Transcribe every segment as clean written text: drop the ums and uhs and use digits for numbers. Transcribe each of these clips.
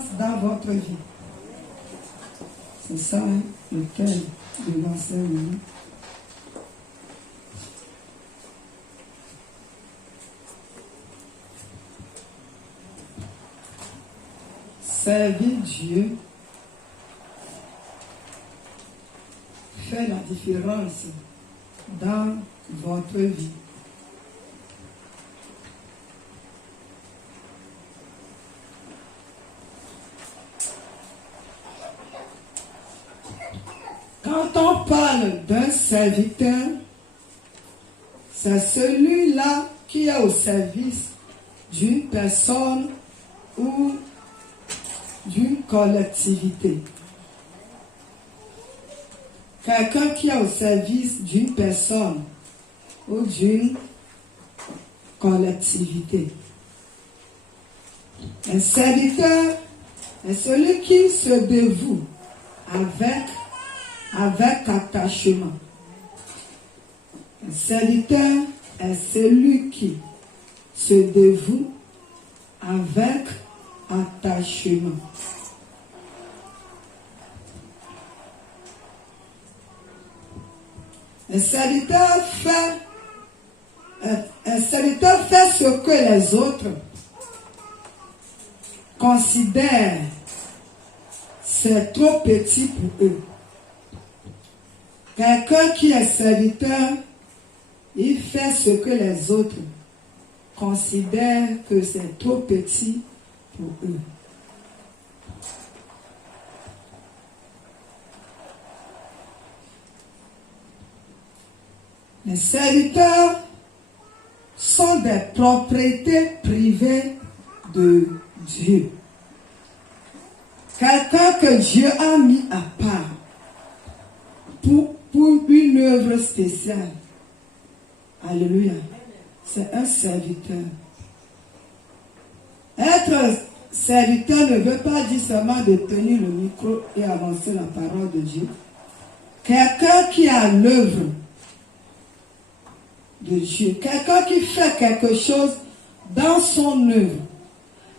différence dans votre vie. C'est ça, hein, le thème de l'enseignement. Servir Dieu fait la différence dans votre vie. Quand on parle d'un serviteur, c'est celui-là qui est au service d'une personne ou d'une collectivité. Quelqu'un qui est au service d'une personne ou d'une collectivité. Un serviteur est celui qui se dévoue avec attachement. Un serviteur est celui qui se dévoue avec attachement. Un serviteur fait ce que les autres considèrent c'est trop petit pour eux. Quelqu'un qui est serviteur, il fait ce que les autres considèrent que c'est trop petit pour eux. Les serviteurs sont des propriétés privées de Dieu. Quelqu'un que Dieu a mis à part pour une œuvre spéciale. Alléluia. C'est un serviteur. Être serviteur ne veut pas dire seulement de tenir le micro et avancer la parole de Dieu. Quelqu'un qui a l'œuvre de Dieu. Quelqu'un qui fait quelque chose dans son œuvre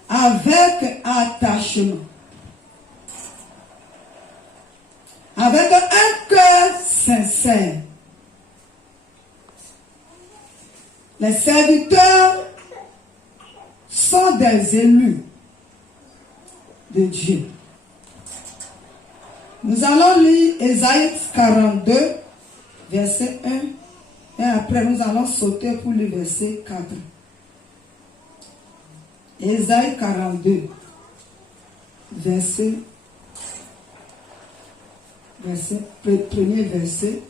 avec attachement. Avec un cœur sincère. Les serviteurs sont des élus de Dieu. Nous allons lire Ésaïe 42, verset 1, et après nous allons sauter pour le verset 4. Ésaïe 42, premier verset.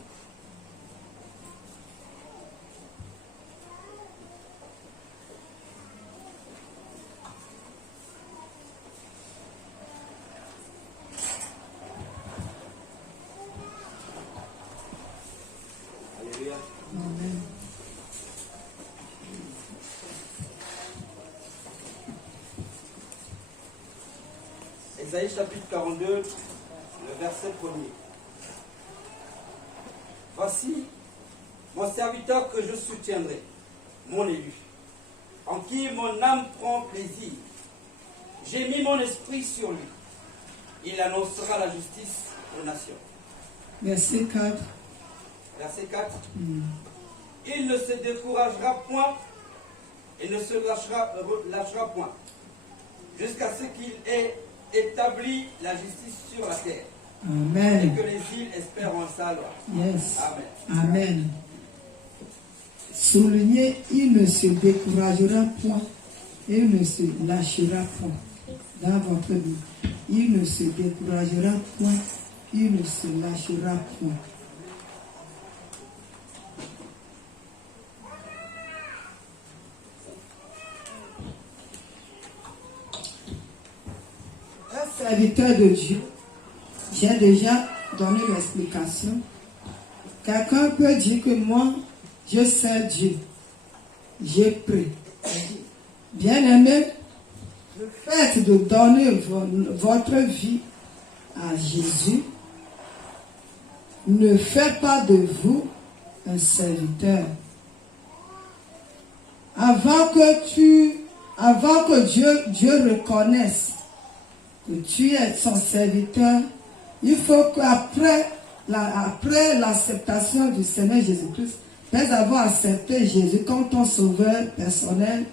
Amen. Ésaïe chapitre 42, le verset 1er. Voici mon serviteur que je soutiendrai, mon élu, en qui mon âme prend plaisir. J'ai mis mon esprit sur lui. Il annoncera la justice aux nations. Verset 4. Verset 4. Il ne se découragera point et ne se lâchera point, jusqu'à ce qu'il ait établi la justice sur la terre. Amen. Et que les îles espèrent en sa loi. Yes. Amen. Amen. Souligner, il ne se découragera point et ne se lâchera point dans votre vie. Il ne se découragera point, il ne se lâchera point. Un serviteur de Dieu, j'ai déjà donné l'explication. Quelqu'un peut dire que moi, je sers Dieu. J'ai pris. Bien-aimé, le fait de donner votre vie à Jésus ne fait pas de vous un serviteur. Avant que Dieu reconnaisse que tu es son serviteur, il faut qu'après l'acceptation du Seigneur Jésus-Christ, après avoir accepté Jésus comme ton sauveur personnel,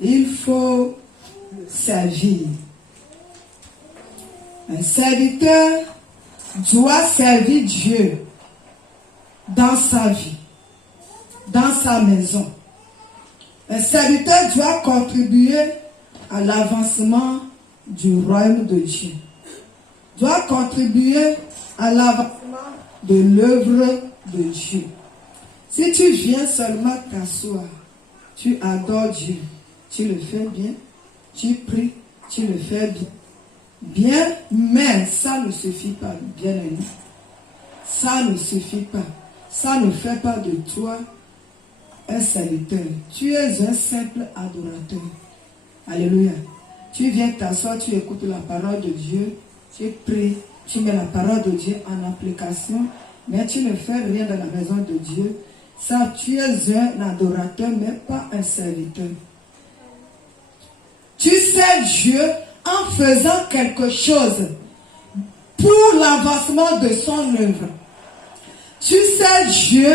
il faut servir. Un serviteur doit servir Dieu dans sa vie, dans sa maison. Un serviteur doit contribuer à l'avancement du royaume de Dieu. Doit contribuer à l'avancement de l'œuvre de Dieu. Si tu viens seulement t'asseoir, tu adores Dieu, tu le fais bien, tu pries, tu le fais bien. Bien, mais ça ne suffit pas, bien aimé. Ça ne suffit pas. Ça ne fait pas de toi un serviteur. Tu es un simple adorateur. Alléluia. Tu viens t'asseoir, tu écoutes la parole de Dieu, tu pries, tu mets la parole de Dieu en application, mais tu ne fais rien dans la maison de Dieu. Ça, tu es un adorateur, mais pas un serviteur. Tu sers Dieu en faisant quelque chose pour l'avancement de son œuvre. Tu sers Dieu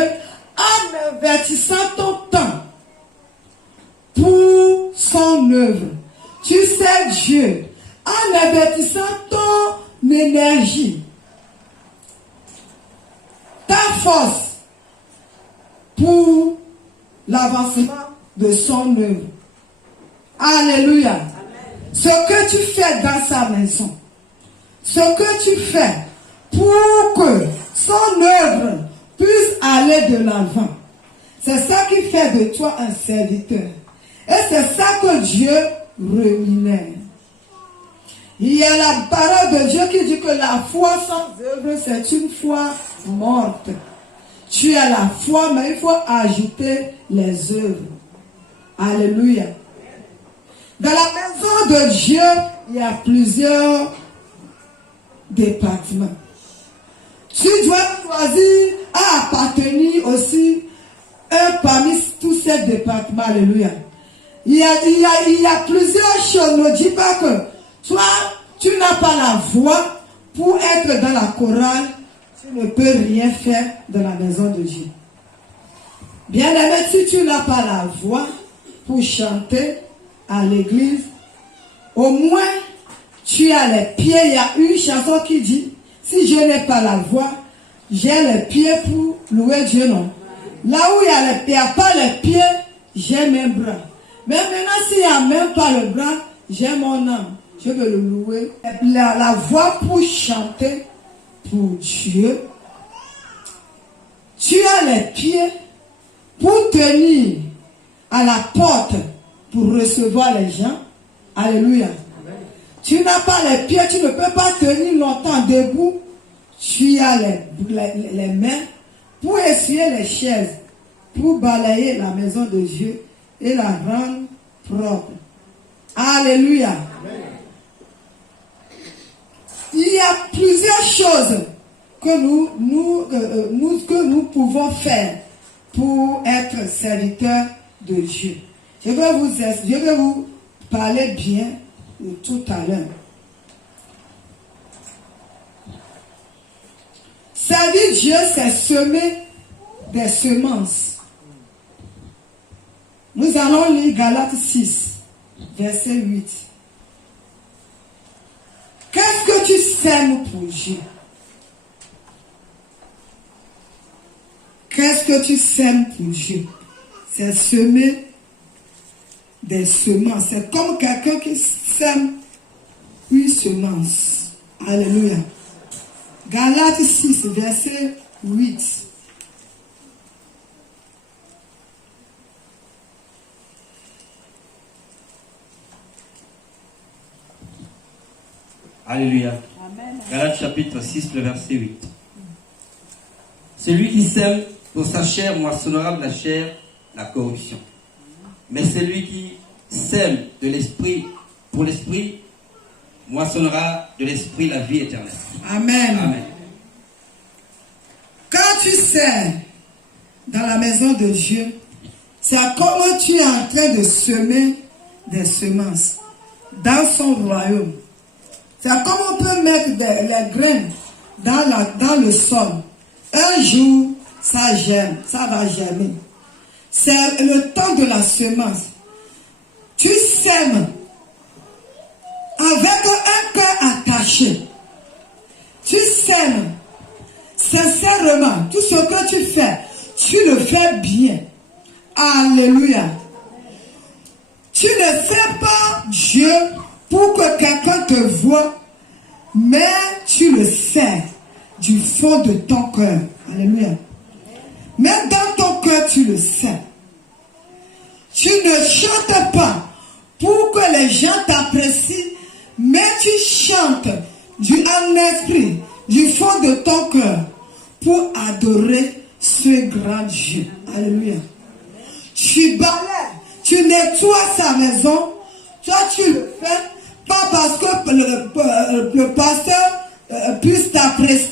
en investissant ton temps pour son œuvre. Tu sers Dieu en investissant ton énergie, ta force pour l'avancement de son œuvre. Alléluia. Amen. Ce que tu fais dans sa maison, ce que tu fais pour que son œuvre puisse aller de l'avant, c'est ça qui fait de toi un serviteur. Et c'est ça que Dieu rémunère. Il y a la parole de Dieu qui dit que la foi sans œuvre, c'est une foi morte. Tu as la foi, mais il faut ajouter les œuvres. Alléluia. Dans la maison de Dieu, il y a plusieurs départements. Tu dois choisir à appartenir aussi un parmi tous ces départements. Alléluia. Il y a plusieurs choses. Ne dis pas que toi, tu n'as pas la voix pour être dans la chorale. Tu ne peux rien faire dans la maison de Dieu. Bien aimé, si tu n'as pas la voix pour chanter à l'église, au moins tu as les pieds. Il y a une chanson qui dit, si je n'ai pas la voix, j'ai les pieds pour louer Dieu, non. Là où il n'y a pas les pieds, j'ai mes bras. Mais maintenant, s'il n'y a même pas le bras, j'ai mon âme. Je veux le louer. La voix pour chanter pour Dieu. Tu as les pieds pour tenir à la porte pour recevoir les gens. Alléluia. Amen. Tu n'as pas les pieds, tu ne peux pas tenir longtemps debout. Tu as les mains pour essuyer les chaises, pour balayer la maison de Dieu et la rendre propre. Alléluia. Amen. Il y a plusieurs choses que nous pouvons faire pour être serviteurs de Dieu. Je vais vous parler bien de tout à l'heure. Servir Dieu, c'est semer des semences. Nous allons lire Galates 6, verset 8. Qu'est-ce que tu sèmes pour Dieu? Qu'est-ce que tu sèmes pour Dieu? C'est semer des semences. C'est comme quelqu'un qui sème une semence. Alléluia. Galates 6, verset 8. Alléluia. Amen. Galates chapitre 6, le verset 8. Celui qui sème pour sa chair moissonnera de la chair la corruption. Mais celui qui sème de l'esprit pour l'esprit moissonnera de l'esprit la vie éternelle. Amen. Amen. Quand tu sers dans la maison de Dieu, c'est comme tu es en train de semer des semences dans son royaume. C'est comme on peut mettre les graines dans le sol. Un jour, ça germe, ça va germer. C'est le temps de la semence. Tu sèmes avec un cœur attaché. Tu sèmes sincèrement. Tout ce que tu le fais bien. Alléluia. Tu ne fais pas Dieu pour que quelqu'un te voie, mais tu le fais du fond de ton cœur. Alléluia. Mais dans ton cœur, tu le sais. Tu ne chantes pas pour que les gens t'apprécient, mais tu chantes en esprit, du fond de ton cœur, pour adorer ce grand Dieu. Alléluia. Tu balayes, tu nettoies sa maison, toi tu le fais, pas parce que le pasteur puisse t'apprécier,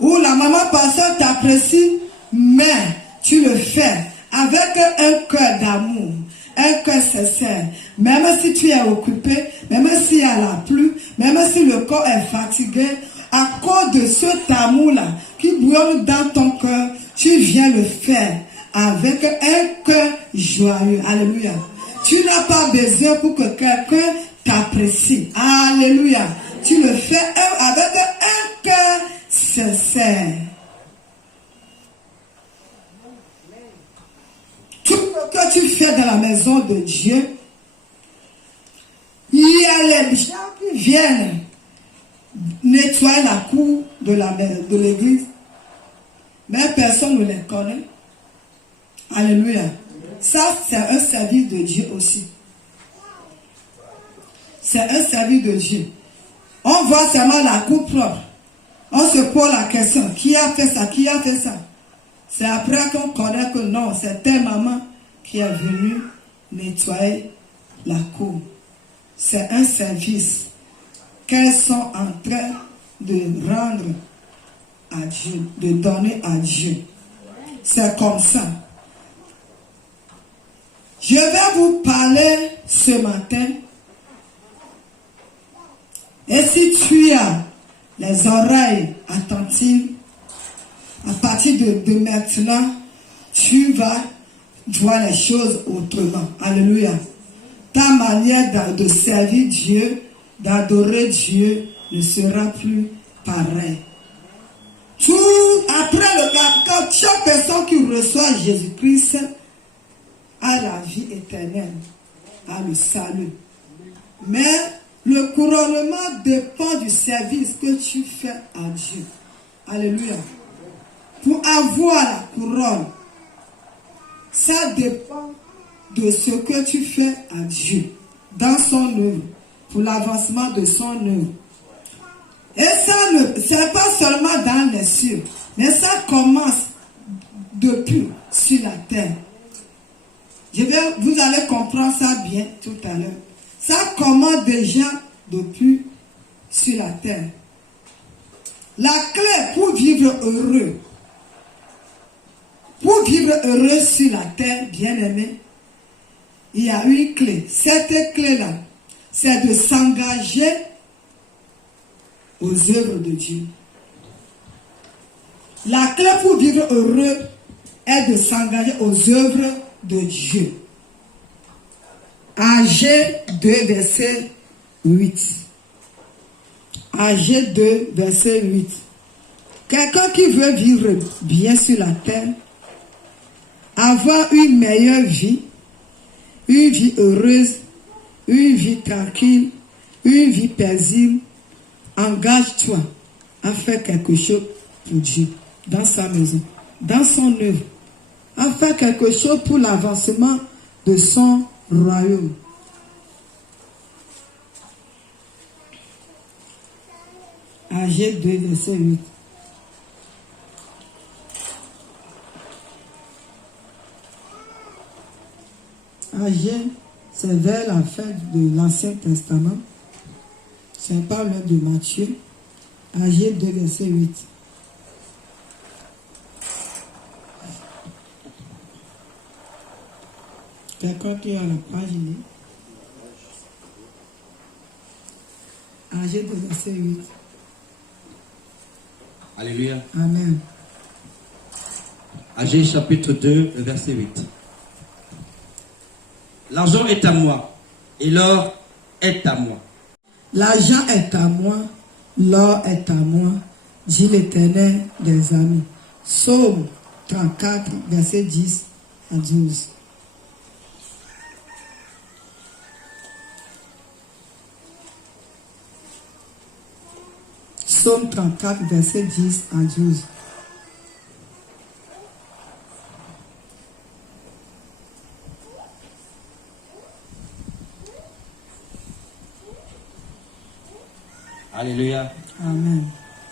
ou la maman pasteur t'apprécie, mais tu le fais avec un cœur d'amour, un cœur sincère. Même si tu es occupé, même s'il y a la pluie, même si le corps est fatigué, à cause de cet amour-là qui bouillonne dans ton cœur, tu viens le faire avec un cœur joyeux. Alléluia. Tu n'as pas besoin pour que quelqu'un t'apprécie. Alléluia. Tu le fais avec un cœur sincère. Tout ce que tu fais dans la maison de Dieu, il y a les gens qui viennent nettoyer la cour de l'église, mais personne ne les connaît. Alléluia. Ça, c'est un service de Dieu aussi. C'est un service de Dieu. On voit seulement la cour propre. On se pose la question, qui a fait ça? Qui a fait ça? C'est après qu'on connaît que non, c'est telle maman qui est venue nettoyer la cour. C'est un service qu'elles sont en train de rendre à Dieu, de donner à Dieu. C'est comme ça. Je vais vous parler ce matin. Et si tu as les oreilles attentives, à partir de maintenant, tu vas voir les choses autrement. Alléluia. Ta manière de servir Dieu, d'adorer Dieu, ne sera plus pareille. Quand chaque personne qui reçoit Jésus-Christ a la vie éternelle, a le salut. Mais le couronnement dépend du service que tu fais à Dieu. Alléluia. Pour avoir la couronne, ça dépend de ce que tu fais à Dieu, dans son œuvre, pour l'avancement de son œuvre. Et ça, c'est pas seulement dans les cieux, mais ça commence depuis sur la terre. Vous allez comprendre ça bien tout à l'heure. Ça commence déjà depuis sur la terre. La clé pour vivre heureux, sur la terre, bien aimé, il y a une clé. Cette clé-là, c'est de s'engager aux œuvres de Dieu. La clé pour vivre heureux est de s'engager aux œuvres de Dieu. Agé 2, verset 8. Agé 2, verset 8. Quelqu'un qui veut vivre bien sur la terre, avoir une meilleure vie, une vie heureuse, une vie tranquille, une vie paisible, engage-toi à faire quelque chose pour Dieu, dans sa maison, dans son œuvre, à faire quelque chose pour l'avancement de son royaume. Agé 2, verset 8. Agé, c'est vers la fin de l'Ancien Testament. C'est par l'œuvre de Matthieu. Agé 2, verset 8. Quelqu'un qui a la page, il est Agé de verset 8. Alléluia. Amen. Agé chapitre 2, verset 8. L'argent est à moi et l'or est à moi. L'argent est à moi, l'or est à moi, dit l'Éternel des armées. Psaume 34, verset 10 à 12. Psaume 34, verset 10 à 12. Alléluia. Amen.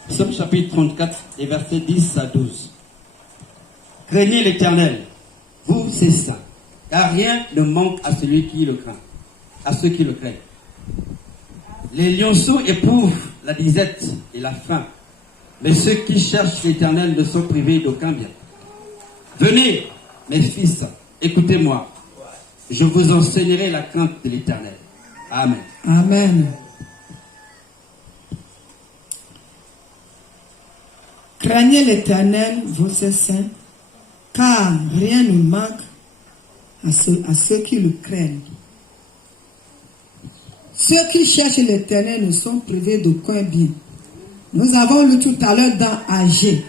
Psaume chapitre 34 et verset 10 à 12. Craignez l'Éternel, vous ses saints, car rien ne manque à celui qui le craint, à ceux qui le craignent. Les lionceaux éprouvent la disette et la faim, mais ceux qui cherchent l'Éternel ne sont privés d'aucun bien. Venez, mes fils, écoutez-moi, je vous enseignerai la crainte de l'Éternel. Amen. Amen. Craignez l'Éternel, vous ses saints, car rien ne manque à ceux qui le craignent. Ceux qui cherchent l'Éternel ne sont privés d'aucun bien. Nous avons lu tout à l'heure dans Agé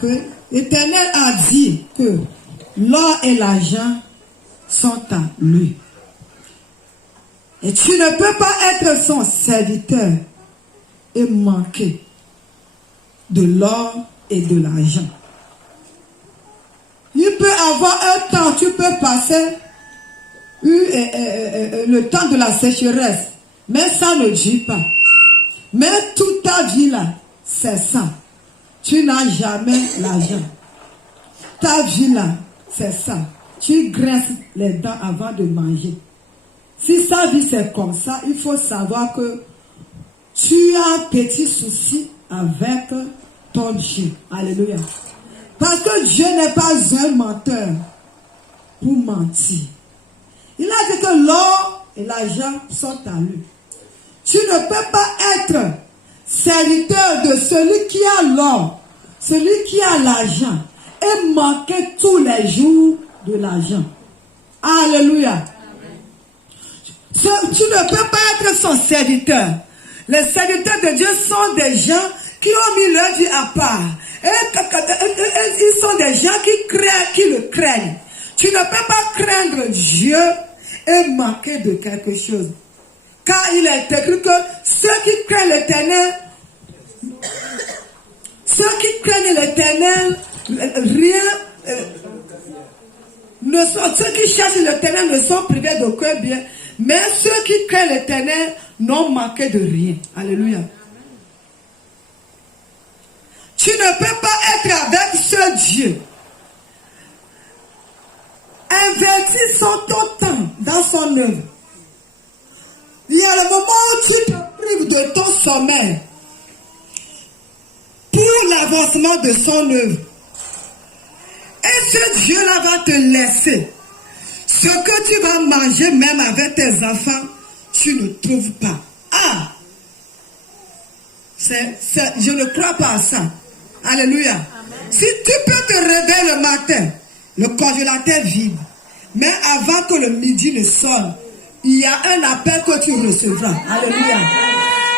que l'Éternel a dit que l'or et l'argent sont à lui. Et tu ne peux pas être son serviteur et manquer de l'or et de l'argent. Il peut avoir un temps, tu peux passer le temps de la sécheresse, mais ça ne dure pas. Mais toute ta vie là, c'est ça. Tu n'as jamais l'argent. Ta vie là, c'est ça. Tu graisses les dents avant de manger. Si sa vie c'est comme ça, il faut savoir que tu as un petit souci avec ton Dieu. Alléluia. Parce que Dieu n'est pas un menteur pour mentir. Il a dit que l'or et l'argent sont à lui. Tu ne peux pas être serviteur de celui qui a l'or, celui qui a l'argent, et manquer tous les jours de l'argent. Alléluia. Tu ne peux pas être son serviteur. Les serviteurs de Dieu sont des gens qui ont mis leur vie à part. Ils sont des gens qui le craignent. Tu ne peux pas craindre Dieu et manquer de quelque chose. Car il est écrit que ceux qui craignent l'Éternel, ceux qui cherchent l'Éternel ne sont privés d'aucun bien, mais ceux qui craignent l'Éternel n'ont manqué de rien. Alléluia. Tu ne peux pas être avec ce Dieu. Investir ton temps dans son œuvre. Il y a le moment où tu te prives de ton sommeil pour l'avancement de son œuvre. Et ce Dieu-là va te laisser. Ce que tu vas manger même avec tes enfants, tu ne trouves pas. Ah! Je ne crois pas à ça. Alléluia. Amen. Si tu peux te réveiller le matin, le congélateur vide, mais avant que le midi ne sonne, il y a un appel que tu recevras. Alléluia.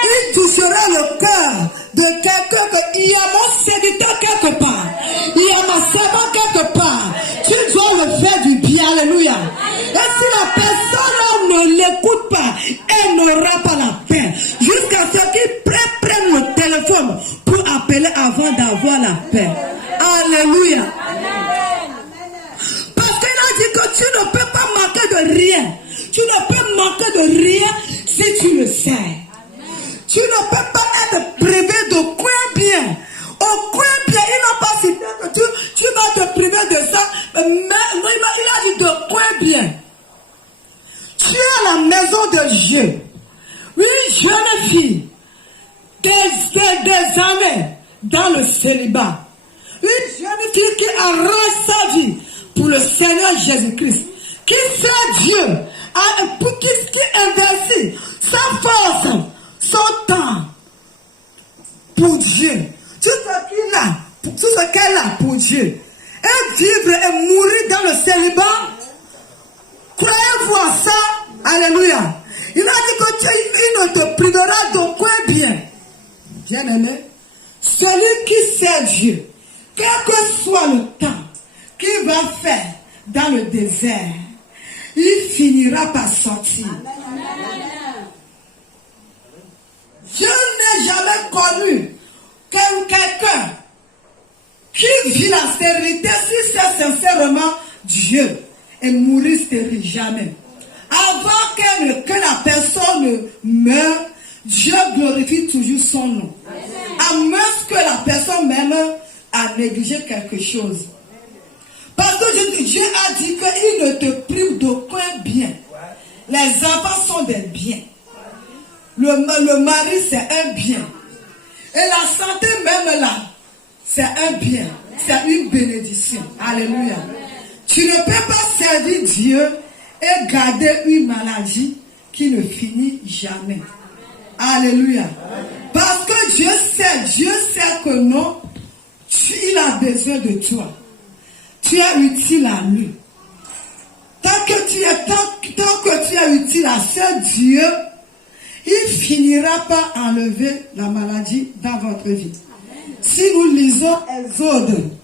Il touchera le cœur de quelqu'un que il y a mon serviteur quelque part. Il y a ma servante quelque part. Tu dois le faire du bien. Alléluia. Et si la personne ne l'écoute pas, elle n'aura pas la paix. Jusqu'à ce qu'il prenne le téléphone pour appeler avant d'avoir la paix. Alléluia. Parce qu'il a dit que tu ne peux pas manquer de rien. Tu ne peux manquer de rien si tu le sais. Tu ne peux pas être privé d'aucun bien. Aucun bien. Il n'a pas cité que tu vas te priver de ça. Mais il a dit d'aucun bien. Tu es à la maison de Dieu. Une jeune fille. Des années dans le célibat. Une jeune fille qui arrête sa vie pour le Seigneur Jésus-Christ. Qui sert Dieu. Qui investit sa force, son temps pour Dieu, tout ce qu'il a, tout ce qu'elle a pour Dieu, et vivre et mourir dans le célibat, croyez-vous à ça? Alléluia. Il a dit que Dieu, il ne te privera d'aucun bien. Bien-aimé, celui qui sait Dieu, quel que soit le temps qu'il va faire dans le désert, il finira par sortir. Je n'ai jamais connu quelqu'un qui vit la stérilité si c'est sincèrement Dieu et mourir stérile, jamais. Avant que la personne meure, Dieu glorifie toujours son nom. À moins que la personne même a négligé quelque chose. Parce que Dieu a dit qu'il ne te prive d'aucun bien. Les enfants sont des biens. Le mari, c'est un bien. Et la santé même là, c'est un bien. C'est une bénédiction. Alléluia. Tu ne peux pas servir Dieu et garder une maladie qui ne finit jamais. Alléluia. Parce que Dieu sait que non, il a besoin de toi. Tu es utile à lui. Tant que tu es utile à ce Dieu, il finira par enlever la maladie dans votre vie. Si nous lisons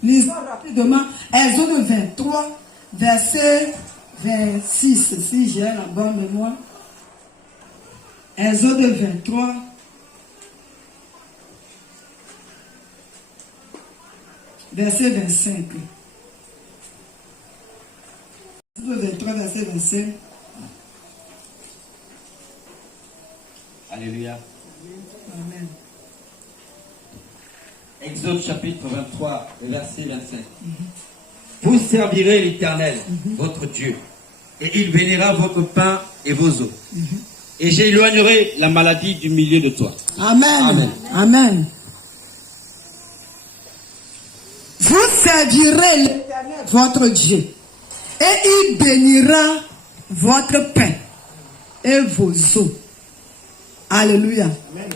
lisons rapidement Exode 23, verset 26, si j'ai la bonne mémoire. Exode 23, verset 25. Exode 23, verset 25. Alléluia. Amen. Exode chapitre 23, verset 25. Vous servirez l'Éternel, votre Dieu, et il bénira votre pain et vos eaux. Et j'éloignerai la maladie du milieu de toi. Amen. Amen. Amen. Vous servirez l'Éternel, votre Dieu, et il bénira votre pain et vos eaux. Alléluia. Amen.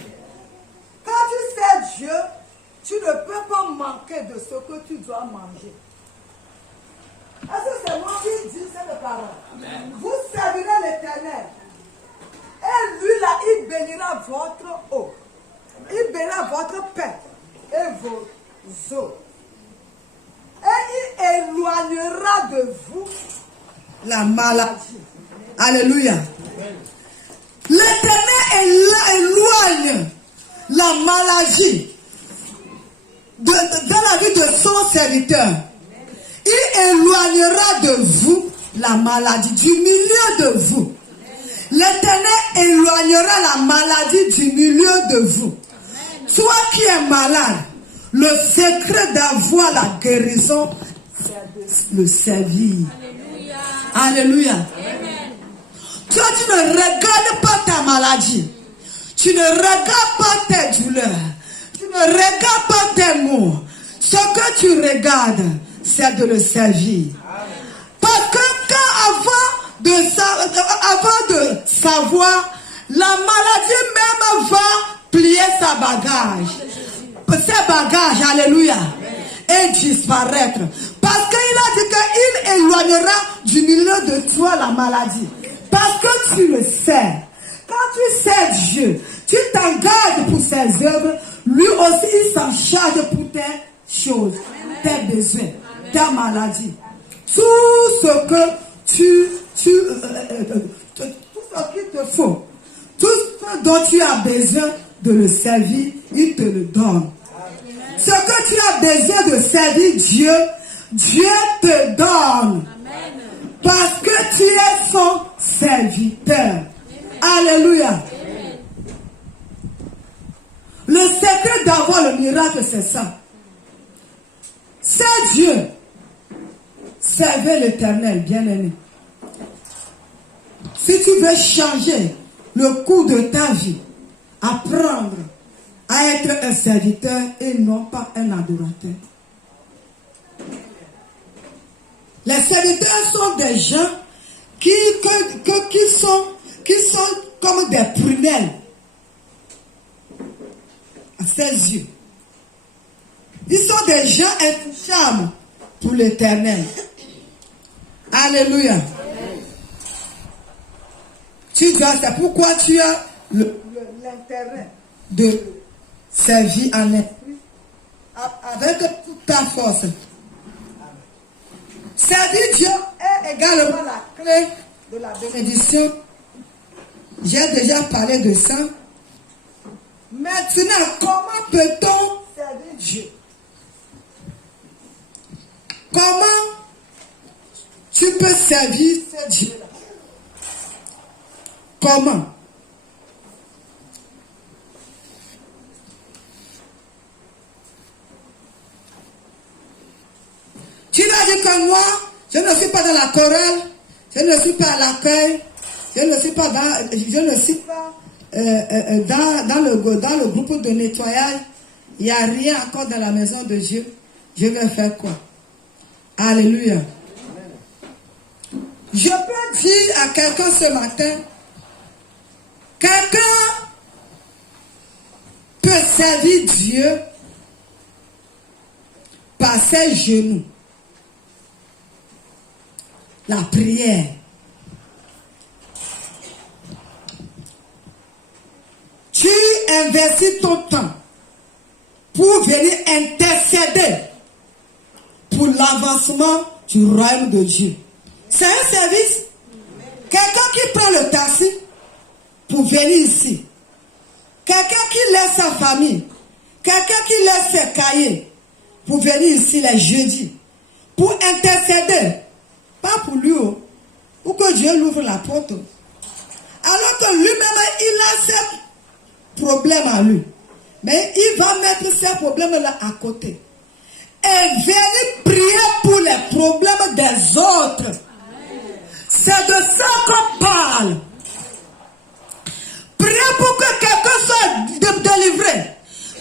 Quand tu sers Dieu, tu ne peux pas manquer de ce que tu dois manger. Est-ce que c'est moi qui dis cette parole? Amen. Vous servirez l'Éternel. Et lui là, il bénira votre eau. Il bénira votre pain et vos eaux. Et il éloignera de vous la maladie. Alléluia. Amen. L'Éternel éloigne la maladie dans la vie de son serviteur. Il éloignera de vous la maladie, du milieu de vous. L'Éternel éloignera la maladie du milieu de vous. Toi qui es malade, le secret d'avoir la guérison, c'est de le servir. Alléluia. Toi, tu ne regardes pas ta maladie. Tu ne regardes pas tes douleurs. Tu ne regardes pas tes maux. Ce que tu regardes, c'est de le servir. Parce que avant de savoir, la maladie même va plier ses bagages, alléluia, et disparaître. Parce qu'il a dit qu'il éloignera du milieu de toi la maladie. Parce que tu le sais. Quand tu sais Dieu, tu t'engages pour ses œuvres, lui aussi il s'en charge pour tes choses, tes besoins, ta maladie. Tout ce que tout ce qu'il te faut, tout ce dont tu as besoin de le servir, il te le donne. Ce que tu as besoin de servir Dieu, Dieu te donne. Parce que tu es son serviteur. Alléluia. Le secret d'avoir le miracle, c'est ça. C'est Dieu. Servez l'Éternel, bien-aimé. Si tu veux changer le cours de ta vie, apprendre à être un serviteur et non pas un adorateur. Les serviteurs sont des gens qui sont comme des prunelles. ses yeux. Ils sont des gens intouchables pour l'Éternel. Alléluia. C'est pourquoi tu as l'intérêt de servir en esprit avec toute ta force. Servir Dieu est également la clé de la bénédiction. J'ai déjà parlé de ça. Maintenant, comment peut-on servir Dieu? Comment tu peux servir ce Dieu-là? Comment? Tu vas dire que moi, je ne suis pas dans la chorale, je ne suis pas à l'accueil, je ne suis pas dans le groupe de nettoyage, il n'y a rien encore dans la maison de Dieu. Je vais faire quoi? Alléluia. Je peux dire à quelqu'un ce matin, quelqu'un peut servir Dieu par ses genoux. La prière. Tu investis ton temps pour venir intercéder pour l'avancement du royaume de Dieu. C'est un service. Quelqu'un qui prend le taxi pour venir ici. Quelqu'un qui laisse sa famille. Quelqu'un qui laisse ses cahiers pour venir ici les jeudis. Pour intercéder. Pas pour lui, pour que Dieu l'ouvre la porte. Alors que lui-même, il a ses problèmes à lui. Mais il va mettre ces problèmes-là à côté. Et venir prier pour les problèmes des autres. C'est de ça qu'on parle. Priez pour que quelqu'un soit délivré.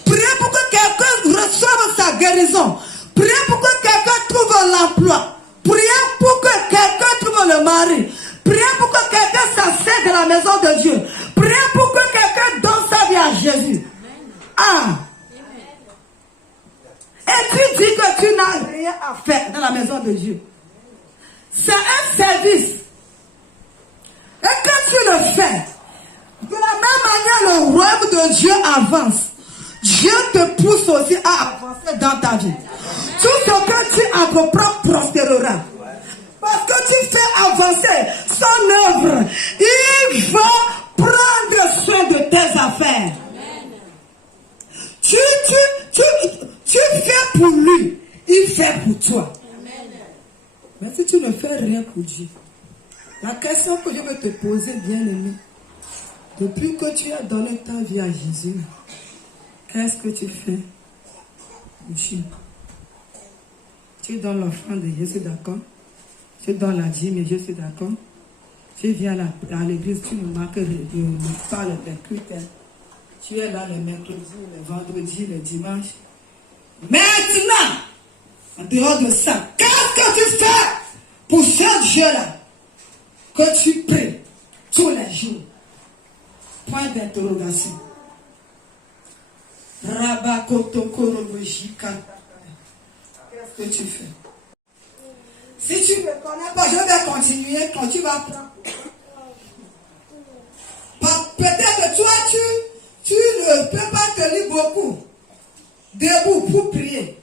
Priez pour que quelqu'un reçoive sa guérison. Priez pour que quelqu'un trouve l'emploi. Priez pour que quelqu'un trouve le mari. Priez pour que quelqu'un s'asseye de la maison de Dieu. Priez pour que quelqu'un donne sa vie à Jésus. Ah. Et tu dis que tu n'as rien à faire dans la maison de Dieu. C'est un service. Et quand tu le fais, de la même manière, le royaume de Dieu avance. Dieu te pousse aussi à avancer dans ta vie. Tout ce que tu entreprends prospérera. Parce que tu fais avancer son œuvre. Il va prendre soin de tes affaires. Tu fais pour lui, il fait pour toi. Mais si tu ne fais rien pour Dieu, la question que je veux te poser, bien-aimé, depuis que tu as donné ta vie à Jésus, qu'est-ce que tu fais pour Dieu? Tu donnes l'offrande, je suis d'accord. Tu donnes la dîme, je suis d'accord. Tu viens à l'église, tu me marques, je me parle des critères. Tu es là les mercredis, les vendredis, les dimanches. Maintenant, en dehors de ça, qu'est-ce que tu fais pour ce Dieu-là que tu pries tous les jours? Point d'interrogation. Qu'est-ce que tu fais? Si tu ne connais pas, je vais continuer quand tu vas prendre. Peut-être que toi, tu ne peux pas tenir beaucoup debout pour prier.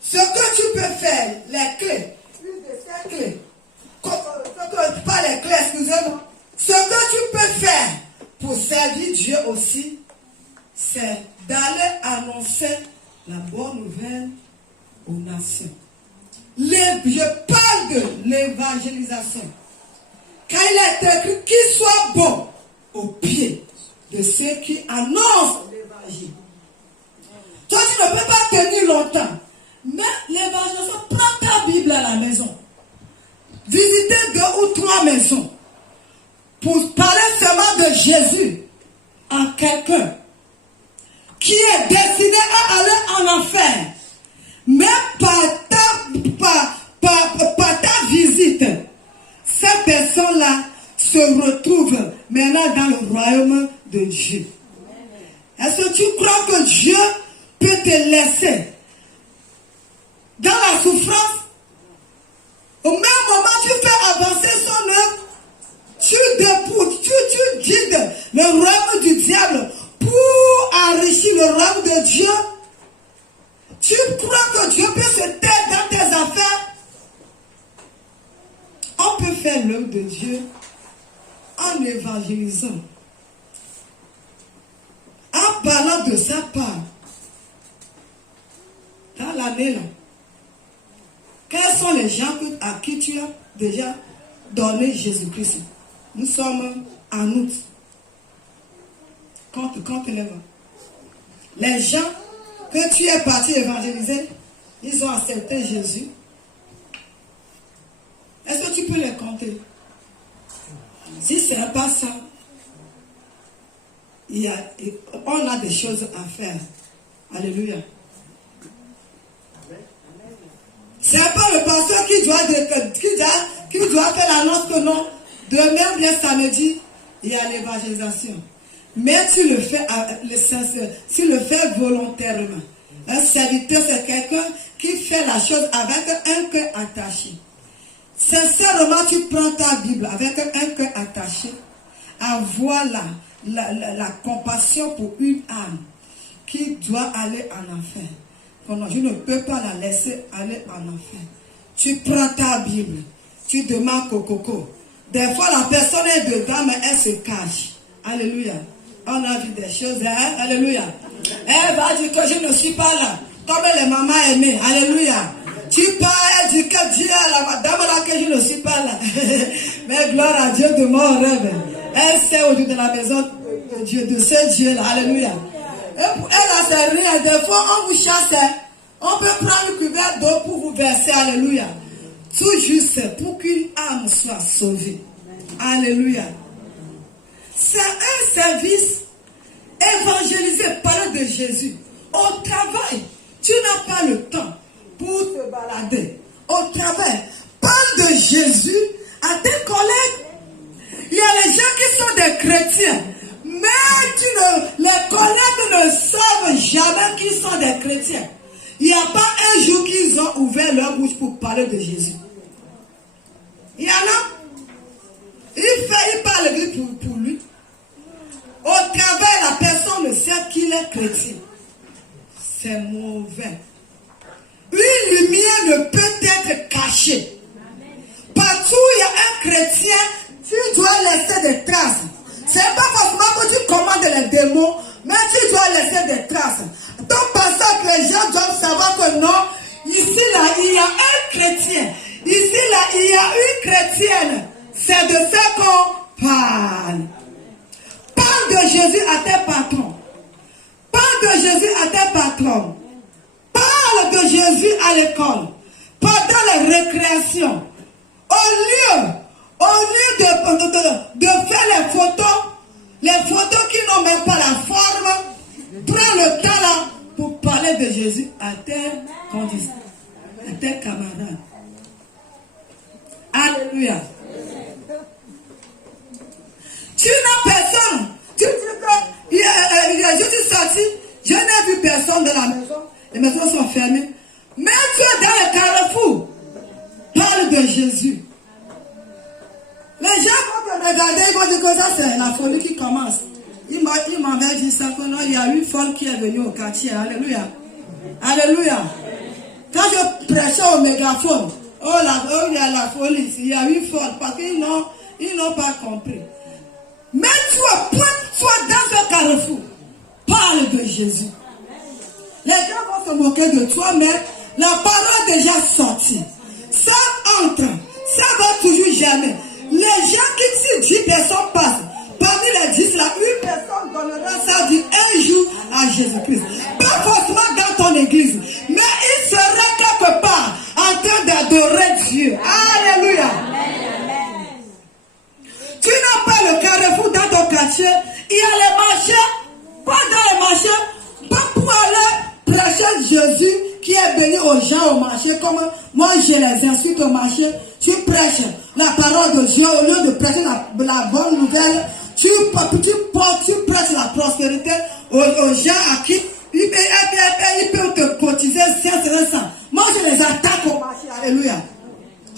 Ce que tu peux faire, les clés, une de ces clés, pas les clés, excusez-moi. Ce que tu peux faire pour servir Dieu aussi, c'est d'aller annoncer la bonne nouvelle aux nations. Je parle de l'évangélisation. Quand il est écrit qu'il soit bon au pied de ceux qui annoncent l'évangile. Toi, tu ne peux pas tenir longtemps. Mais l'évangélisation, prends ta Bible à la maison. Visitez 2 ou 3 maisons. Pour parler seulement de Jésus à quelqu'un qui est destiné à aller en enfer. Mais par ta visite, cette personne-là se retrouve maintenant dans le royaume de Dieu. Est-ce que tu crois que Dieu peut te laisser dans la souffrance? Au même moment, tu fais avancer son œuvre. Tu guides le royaume du diable pour enrichir le royaume de Dieu. Tu crois que Dieu peut se taire dans tes affaires? On peut faire l'œuvre de Dieu en évangélisant, en parlant de sa part. Dans l'année là, quels sont les gens à qui tu as déjà donné Jésus-Christ? Nous sommes en août. Compte les vents. Les gens que tu es parti évangéliser, ils ont accepté Jésus. Est-ce que tu peux les compter? Si ce n'est pas ça, on a des choses à faire. Alléluia. Ce n'est pas le pasteur qui doit faire l'annonce que non, demain bien samedi, il y a l'évangélisation. Mais tu le fais volontairement. Un serviteur, c'est quelqu'un qui fait la chose avec un cœur attaché. Sincèrement, tu prends ta Bible avec un cœur attaché. Avoir la compassion pour une âme qui doit aller en enfer. Non, je ne peux pas la laisser aller en enfer. Tu prends ta Bible, tu demandes Coco. Des fois, la personne est dedans, mais elle se cache. Alléluia. On a vu des choses, hein? Alléluia. Elle va dire que je ne suis pas là. Comme les mamans aimées. Alléluia. Tu parles, elle dit que Dieu à la madame là que je ne suis pas là. Mais gloire à Dieu de mon rêve. Elle sait au-dessus de la maison de Dieu, de ce Dieu-là. Alléluia. Et pour elle, c'est rien. Des fois, on vous chasse. On peut prendre le couvert d'eau pour vous verser. Alléluia. Tout juste pour qu'une âme soit sauvée. Alléluia. C'est un service évangélisé, parler de Jésus. Au travail, tu n'as pas le temps pour te balader. Au travail, parle de Jésus à tes collègues. Il y a les gens qui sont des chrétiens, mais les collègues ne savent jamais qu'ils sont des chrétiens. Il n'y a pas un jour qu'ils ont ouvert leur bouche pour parler de Jésus. Il y en a. Il parle pour lui. Au travail, la personne ne sait qu'il est chrétien. C'est mauvais. Une lumière ne peut être cachée. Partout où il y a un chrétien, tu dois laisser des traces. Ce n'est pas forcément que tu commandes les démons, mais tu dois laisser des traces. Donc, parce que les gens doivent savoir que non, ici là, il y a un chrétien. Ici là, il y a une chrétienne. C'est de ça qu'on parle. Parle de Jésus à tes patrons. Parle de Jésus à tes patrons. Parle de Jésus à l'école. Pendant les récréations. Au lieu de faire les photos qui n'ont même pas la forme, prends le temps là pour parler de Jésus à tes camarades. Alléluia. Tu n'as personne. Tu dis que je suis sorti, je n'ai vu personne dans la maison. Les maisons sont fermées. Mais tu es dans le carrefour. Parle de Jésus. Les gens vont te regarder, ils vont dire que ça c'est la folie qui commence. Ils m'avaient dit ça, que non, il y a une folle qui est venue au quartier. Alléluia. Alléluia. Quand je prêchais au mégaphone, il y a la folie, il y a une folle, parce qu'ils n'ont pas compris. Mais pointe-toi dans ce carrefour. Parle de Jésus. Les gens vont se moquer de toi, mais la parole est déjà sortie. Ça entre, ça va toujours jamais. Les gens qui, si 10 personnes passent, parmi les 10 là, une personne donnera sa vie un jour à Jésus-Christ. Pas forcément dans ton église, mais il sera quelque part en train d'adorer Dieu. Alléluia. Tu n'as pas le carrefour dans ton quartier. Il y a les marchés. Pas dans les marchés. Pas pour aller prêcher Jésus qui est béni aux gens au marché. Comme moi je les insulte au marché. Tu prêches la parole de Dieu au lieu de prêcher la bonne nouvelle. Tu prêtes la prospérité aux gens à qui ils peuvent te cotiser 500. Moi, je les attaque au marché. Alléluia.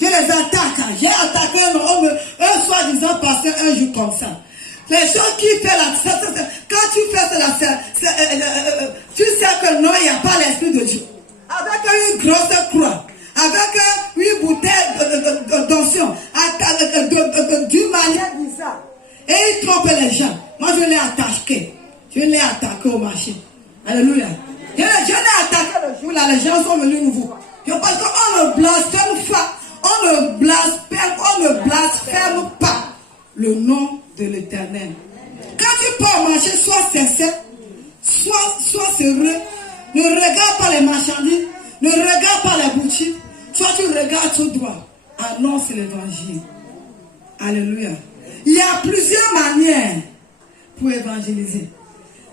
Je les attaque. J'ai attaqué un soi-disant pasteur un jour comme ça. Les gens qui font quand tu fais ça, tu sais que non, il n'y a pas l'esprit de Dieu. Avec une grosse croix, avec une bouteille d'onction, d'une manière bizarre. Et ils trompent les gens. Moi, je l'ai attaqué. Je l'ai attaqué au marché. Alléluia. Je l'ai attaqué le jour là, les gens sont venus nous voir. Parce qu'on ne blasphème pas. On ne blasphème pas le nom de l'Éternel. Quand tu pars au marché, sois sincère, sois sérieux. Ne regarde pas les marchandises, ne regarde pas les boutiques. Toi, tu regardes tout droit. Annonce l'évangile. Alléluia. Il y a plusieurs manières pour évangéliser.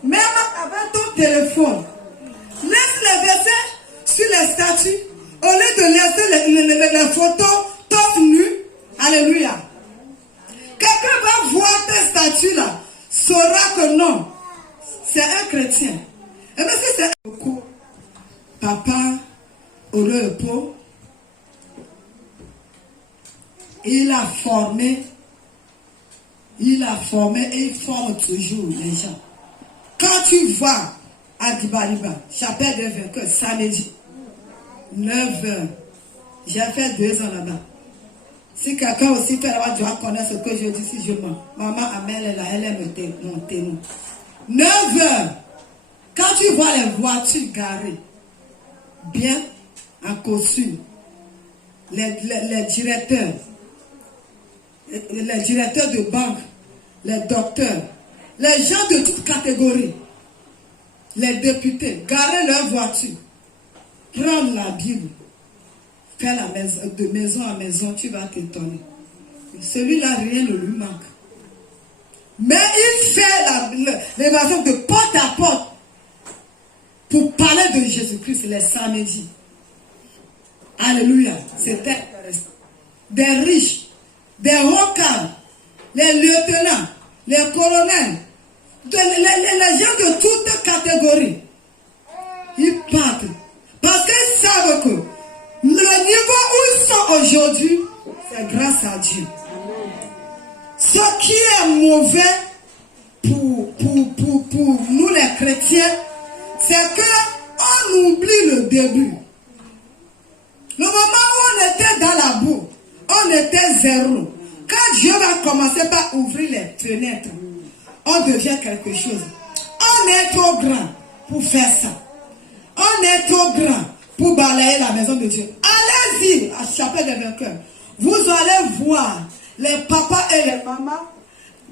Même avec ton téléphone, laisse les versets sur les statues au lieu de laisser les photos top nues. Alléluia. Quelqu'un va voir tes statues là, saura que non, c'est un chrétien. Et bien si c'est un coup, papa, au repos, il a formé et il forme toujours les gens. Quand tu vas à Dibaliba, chapelle de vainqueur, samedi, 9h, j'ai fait 2 ans là-bas. Si quelqu'un aussi fait là-bas, doit connaître ce que je dis si je mens. Maman Amel est là, elle est mon témoin. 9h, quand tu vois les voitures garées, bien en costume, les directeurs de banque, les docteurs, les gens de toutes catégories, les députés, garer leur voiture, prendre la Bible, faire la maison, de maison à maison, tu vas t'étonner. Celui-là, rien ne lui manque. Mais il fait l'évasion de porte à porte pour parler de Jésus-Christ les samedis. Alléluia. C'était intéressant. Des riches, des hauts cadres, les lieutenants, les colonels, les gens de toutes catégories. Ils partent. Parce qu'ils savent que le niveau où ils sont aujourd'hui, c'est grâce à Dieu. Ce qui est mauvais pour nous les chrétiens, c'est qu'on oublie le début. Le moment où on était dans la boue, on était zéro. Quand Dieu va commencer par ouvrir les fenêtres, on devient quelque chose. On est trop grand pour faire ça. On est trop grand pour balayer la maison de Dieu. Allez-y à Chapelle des Vainqueurs. Vous allez voir les papas et les mamans,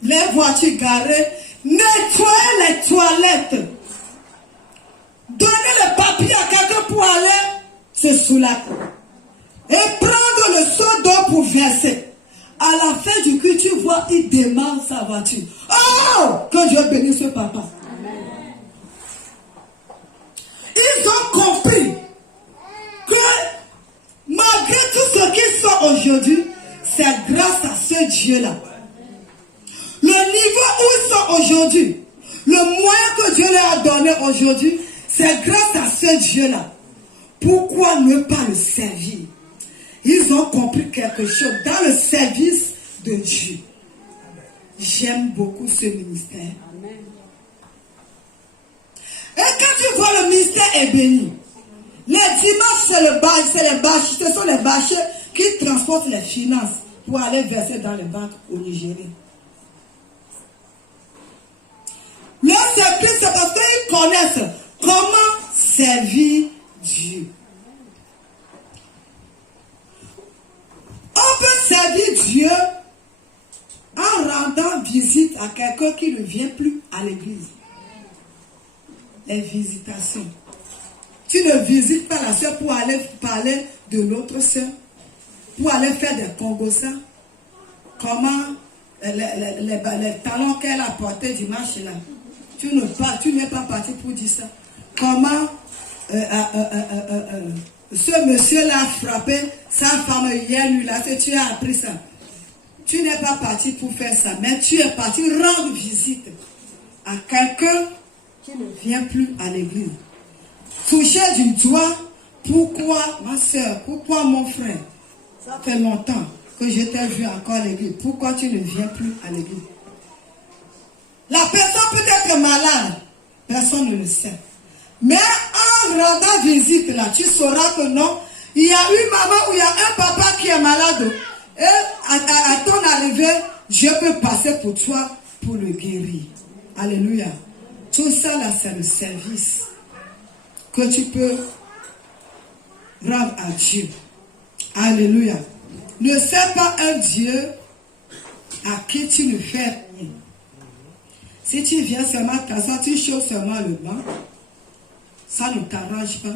les voitures garées, nettoyer les toilettes. Donner le papier à quelqu'un pour aller se soulager. Et prendre le seau d'eau pour verser. À la fin du culte, tu vois, il démarre sa voiture. Oh! Que Dieu bénisse ce papa. Amen. Ils ont compris que malgré tout ce qu'ils sont aujourd'hui, c'est grâce à ce Dieu-là. Le niveau où ils sont aujourd'hui, le moyen que Dieu leur a donné aujourd'hui, c'est grâce à ce Dieu-là. Pourquoi ne pas le servir? Ils ont compris quelque chose dans le service de Dieu. J'aime beaucoup ce ministère. Amen. Et quand tu vois le ministère est béni, les dimanches, ce sont les bâchers qui transportent les finances pour aller verser dans les banques au Nigeria. Leur service, c'est parce qu'ils connaissent comment servir Dieu. On peut servir Dieu en rendant visite à quelqu'un qui ne vient plus à l'église. Les visitations. Tu ne visites pas la soeur pour aller parler de l'autre soeur, pour aller faire des congossas. Comment les talons qu'elle a portés dimanche là. Tu n'es pas parti pour dire ça. Comment ce monsieur l'a frappé sa femme hier nuit là, que tu as appris ça. tu n'es pas parti pour faire ça, mais tu es parti rendre visite à quelqu'un qui ne vient plus à l'église. Toucher du doigt, pourquoi ma soeur, pourquoi mon frère, ça fait longtemps que je t'ai vu encore à l'église, pourquoi tu ne viens plus à l'église? La personne peut être malade, personne ne le sait. Mais en rendant visite là, tu sauras que non, il y a une maman ou il y a un papa qui est malade. Et à ton arrivée, je peux passer pour toi pour le guérir. Alléluia. Tout ça là, c'est le service que tu peux rendre à Dieu. Alléluia. Ne fais pas un Dieu à qui tu ne fais rien. Si tu viens seulement t'asseoir, tu chauffes seulement le banc, ça ne t'arrange pas.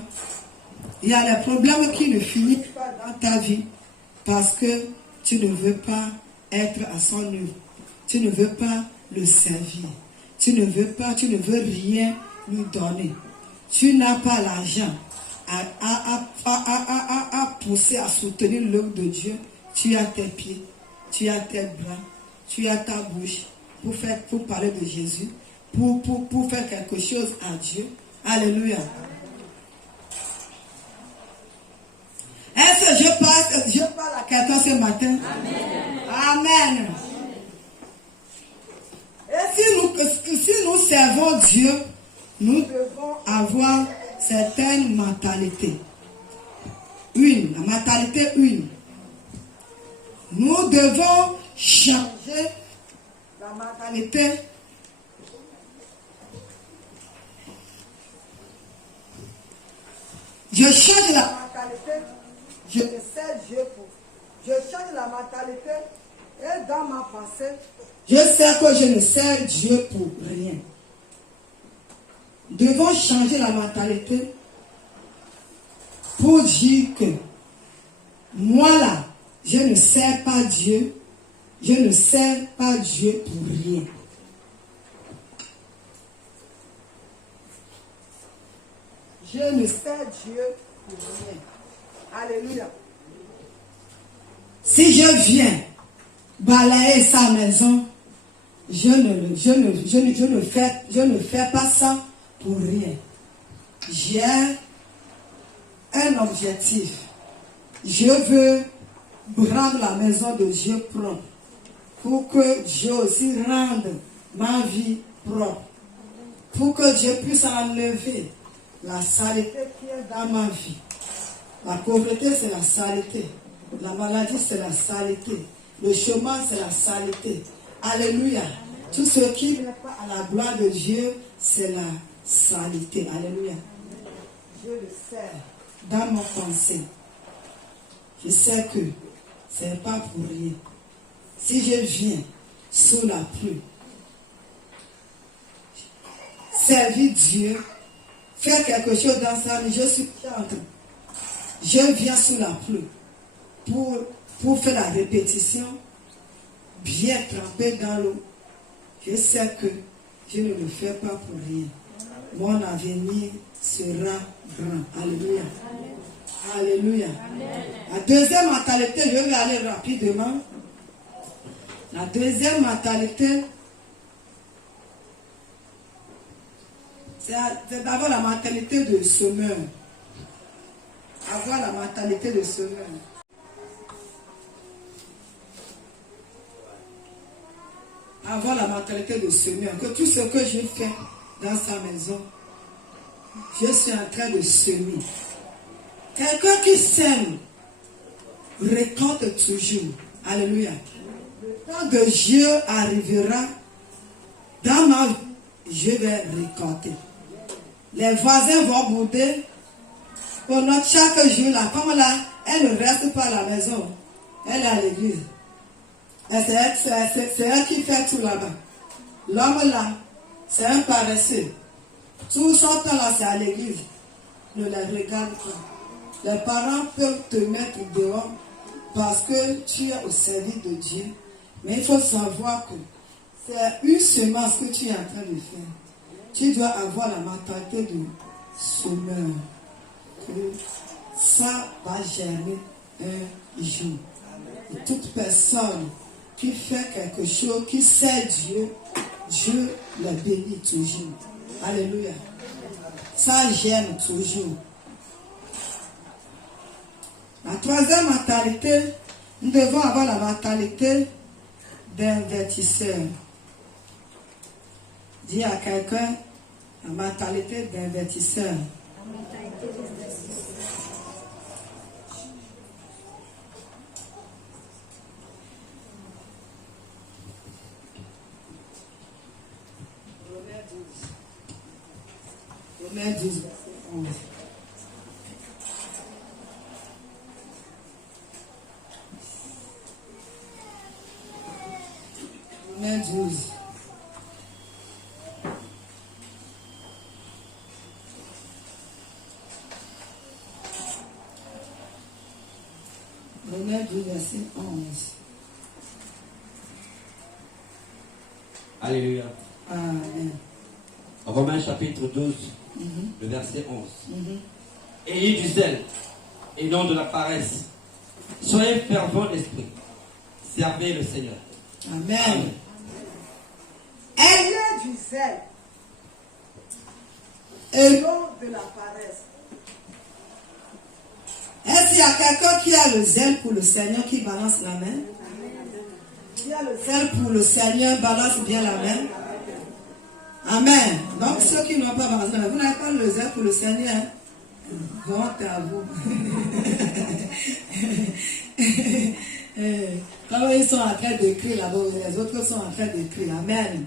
Il y a des problèmes qui ne finissent pas dans ta vie parce que tu ne veux pas être à son œuvre. Tu ne veux pas le servir. Tu ne veux rien lui donner. Tu n'as pas l'argent à pousser, à soutenir l'œuvre de Dieu. Tu as tes pieds, tu as tes bras, tu as ta bouche pour parler de Jésus, pour faire quelque chose à Dieu. Alléluia. Est-ce que je parle à quelqu'un ce matin? Amen. Amen. Et si nous servons Dieu, nous devons avoir certaines mentalités. La mentalité 1. Nous devons changer la mentalité. Je change la mentalité. Je ne sais Dieu pour. Je change la mentalité et dans ma pensée, je sais que je ne sers Dieu pour rien. Nous devons changer la mentalité pour dire que moi là, je ne sers pas Dieu. Je ne sers pas Dieu pour rien. Je ne sers Dieu pour rien. Alléluia. Si je viens balayer sa maison, je ne fais pas ça pour rien. J'ai un objectif. Je veux rendre la maison de Dieu propre. Pour que Dieu aussi rende ma vie propre. Pour que Dieu puisse enlever la saleté qui est dans ma vie. La pauvreté, c'est la saleté. La maladie, c'est la saleté. Le chômage, c'est la saleté. Alléluia. Tout ce qui n'est pas à la gloire de Dieu, c'est la saleté. Alléluia. Je le sais dans mon pensée. Je sais que ce n'est pas pour rien. Si je viens sous la pluie, servir Dieu, faire quelque chose dans sa vie, je suis chante. Je viens sous la pluie pour faire la répétition, bien trempé dans l'eau. Je sais que je ne le fais pas pour rien. Mon avenir sera grand. Alléluia. Alléluia. La deuxième mentalité, je vais aller rapidement. La deuxième mentalité, c'est d'avoir la mentalité de semeur. Avoir la mentalité de semeur. Avoir la mentalité de semeur. Que tout ce que je fais dans sa maison, je suis en train de semer. Quelqu'un qui sème récolte toujours. Alléluia. Le temps de Dieu arrivera. Dans ma vie, je vais récolter. Les voisins vont bouder. Pendant chaque jour, la femme là, elle ne reste pas à la maison. Elle est à l'église. C'est elle qui fait tout là-bas. L'homme là, c'est un paresseux. Tout son temps là, c'est à l'église. Ne les regarde pas. Les parents peuvent te mettre dehors parce que tu es au service de Dieu. Mais il faut savoir que c'est une semence que tu es en train de faire. Tu dois avoir la mentalité de semeur. Que ça va germer un jour. Et toute personne qui fait quelque chose, qui sait Dieu, Dieu le bénit toujours. Alléluia. Ça gêne toujours. La troisième mentalité, nous devons avoir la mentalité d'investisseur. Dis à quelqu'un, la mentalité d'investisseur. Romains 12, verset 11. Romains 12. Romains 12, verset 11. Alléluia. Amen. Romains chapitre 12, le verset 11. Ayez du zèle et non de la paresse. Soyez fervents d'esprit. Servez le Seigneur. Amen. Ayez du zèle et non de la paresse. Est-ce qu'il y a quelqu'un qui a le zèle pour le Seigneur qui balance la main? Qui a le zèle pour le Seigneur balance bien la main? Amen. Donc ceux qui n'ont pas balancé la main, vous n'avez pas le zèle pour le Seigneur. Honte à vous. Quand ils sont en train d'écrire là-bas, les autres sont en train d'écrire. Amen.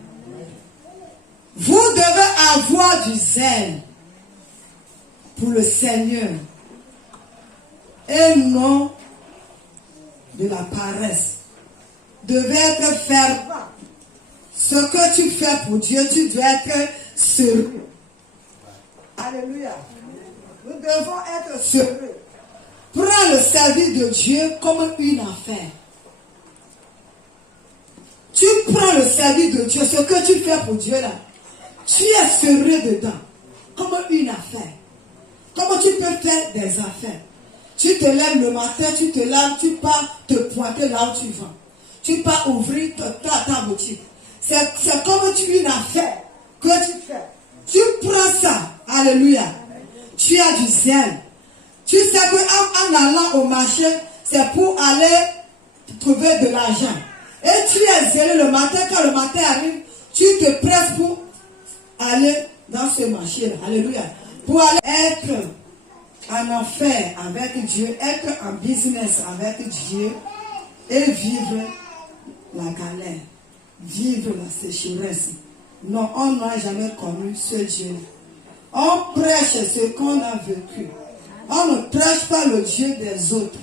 Vous devez avoir du zèle pour le Seigneur et non de la paresse. Devez être fervent. Ce que tu fais pour Dieu, tu dois être sérieux. Alléluia. Nous devons être sérieux. Prends le service de Dieu comme une affaire. Tu prends le service de Dieu, ce que tu fais pour Dieu là, tu es sérieux dedans, comme une affaire. Comment tu peux faire des affaires? Tu te lèves le matin, tu te lèves, tu pars te pointer là où tu vas. Tu pars ouvrir ta boutique. C'est comme une affaire que tu fais. Tu prends ça, alléluia. Tu as du zèle. Tu sais qu'en allant au marché, c'est pour aller trouver de l'argent. Et tu es zélé le matin, quand le matin arrive, tu te presses pour aller dans ce marché-là. Alléluia. Pour aller être en affaire avec Dieu, être en business avec Dieu et vivre la galère, vivre la sécheresse. Non, on n'a jamais connu ce Dieu. On prêche ce qu'on a vécu. On ne prêche pas le Dieu des autres.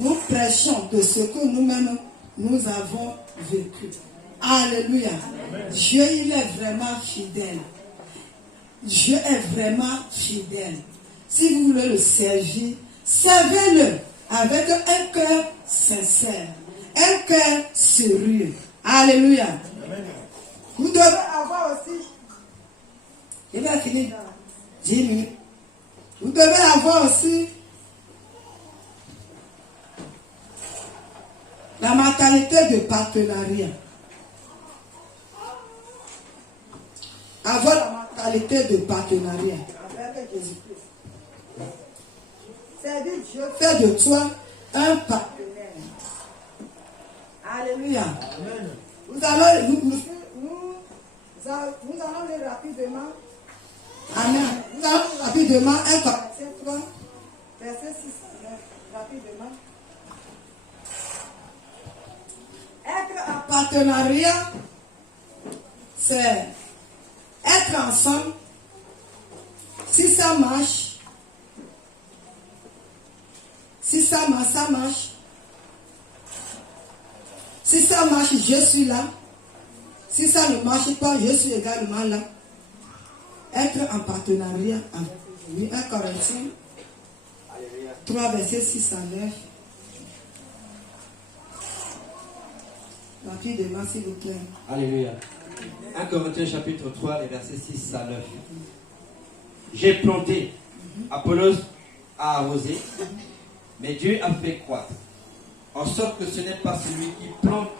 Nous prêchons de ce que nous-mêmes nous avons vécu. Alléluia. Amen. Dieu, il est vraiment fidèle. Dieu est vraiment fidèle. Si vous voulez le servir, servez-le avec un cœur sincère, un cœur sérieux. Alléluia. Amen. Vous devez avoir aussi, il va finir 10 minutes. Vous devez avoir aussi la mentalité de partenariat. Avoir la mentalité de partenariat avec Jésus-Christ. C'est-à-dire Dieu fait de toi un partenaire. Alléluia. Amen. Nous allons lire rapidement. Amen. Nous allons lire rapidement 1 Corinthiens 3, verset 6 à 9. Rapidement. Être en partenariat, c'est être ensemble. Si ça marche, ça marche. Si ça marche, je suis là. Si ça ne marche pas, je suis également là. Être en partenariat avec lui. 1 Corinthiens 3, verset 6 à 9. Rapidement, s'il vous plaît. Alléluia. 1 Corinthiens chapitre 3, les versets 6 à 9. J'ai planté, Apollos a arrosé, mais Dieu a fait croître. En sorte que ce n'est pas celui qui plante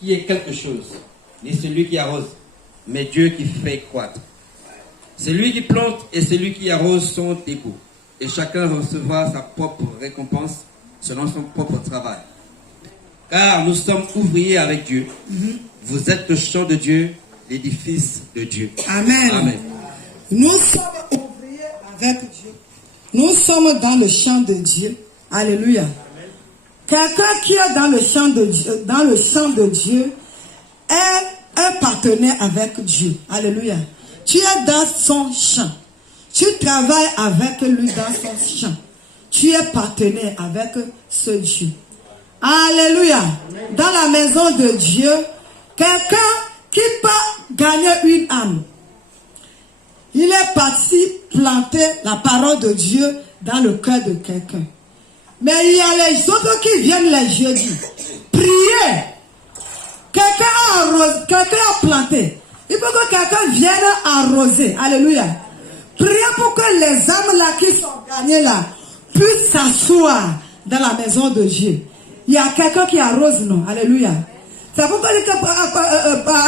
qui est quelque chose, ni celui qui arrose, mais Dieu qui fait croître. Celui qui plante et celui qui arrose sont égaux, et chacun recevra sa propre récompense selon son propre travail. Car nous sommes ouvriers avec Dieu. Vous êtes le champ de Dieu, l'édifice de Dieu. Amen. Amen. Nous sommes ouvriers avec Dieu. Nous sommes dans le champ de Dieu. Alléluia. Quelqu'un qui est dans le champ de Dieu est un partenaire avec Dieu. Alléluia. Tu es dans son champ. Tu travailles avec lui dans son champ. Tu es partenaire avec ce Dieu. Alléluia. Dans la maison de Dieu, quelqu'un qui peut gagner une âme, il est parti planter la parole de Dieu dans le cœur de quelqu'un. Mais il y a les autres qui viennent les jeudis prier. Quelqu'un a arrosé, quelqu'un a planté. Il faut que quelqu'un vienne arroser. Alléluia. Priez pour que les âmes là qui sont gagnées là puissent s'asseoir dans la maison de Dieu. Il y a quelqu'un qui arrose, non? Alléluia. C'est pourquoi